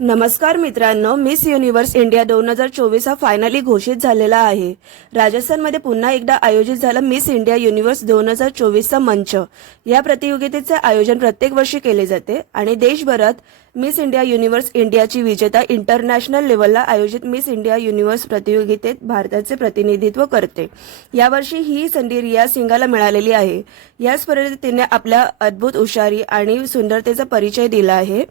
नमस्कार मित्रांनो miss Universe India दोन हजार चोवीस हा फायनली घोषित झालेला आहे. राजस्थानमध्ये पुन्हा एकदा आयोजित झाला मिस इंडिया युनिव्हर्स दोन हजार चोवीसचा मंच. या प्रतियोगितेचे आयोजन प्रत्येक वर्षी केले जाते आणि देशभरात मिस इंडिया युनिव्हर्स इंडियाची विजेता इंटरनॅशनल लेवलला आयोजित मिस इंडिया युनिव्हर्स प्रतियोगितेत भारताचे प्रतिनिधित्व करते. यावर्षी ही संधी रिया सिंगाला मिळालेली आहे. या स्पर्धेत तिने आपल्या अद्भुत हुशारी आणि सुंदरतेचा परिचय दिला आहे.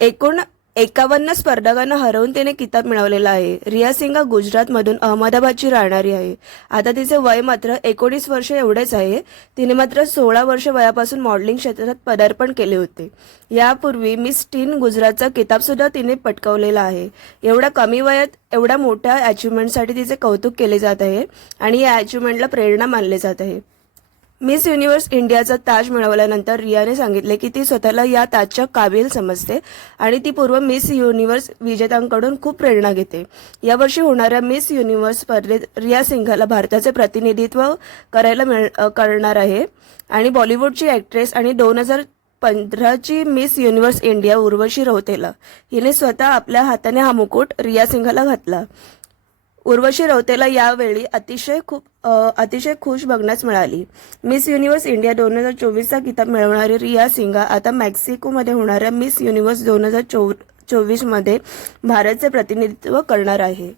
एकूण एकावन्न स्पर्धकांना हरवून तिने किताब मिळवलेला आहे. रिया सिंग हा गुजरातमधून अहमदाबादची राहणारी आहे. आता तिचे वय मात्र एकोणीस वर्ष एवढेच आहे. तिने मात्र सोळा वर्ष वयापासून मॉडेलिंग क्षेत्रात पदार्पण केले होते. यापूर्वी मिस टीन गुजरातचा किताब सुद्धा तिने पटकवलेला आहे. एवढ्या कमी वयात एवढ्या मोठ्या अचिव्हमेंटसाठी तिचे कौतुक केले जात आहे आणि या अचिव्हमेंटला प्रेरणा मानले जात आहे. मिस युनिव्हर्स इंडियाचा ताज मिळवल्यानंतर रियाने सांगितले की ती स्वतःला या ताजच्या काबिल समजते आणि ती पूर्व मिस युनिव्हर्स विजेत्यांकडून खूप प्रेरणा घेते. यावर्षी होणाऱ्या मिस युनिव्हर्स स्पर्धेत रिया सिंघाला भारताचे प्रतिनिधित्व करायला मिळ करणार आहे आणि बॉलिवूडची ॲक्ट्रेस आणि दोन हजार पंधराची Miss Universe India Urvashi Rautela हिने स्वतः आपल्या हाताने हा मुकुट रिया सिंघाला घातला. उर्वशी रौतेला यावेळी अतिशय खूप अतिशय खुश बघण्यास मिळाली. मिस युनिव्हर्स इंडिया दोन हजार चोवीसचा किताब मिळवणारी रिया सिंगा आता मेक्सिकोमध्ये होणाऱ्या मिस युनिव्हर्स दोन हजार चोवीसमध्ये भारतचे प्रतिनिधित्व करणार आहे.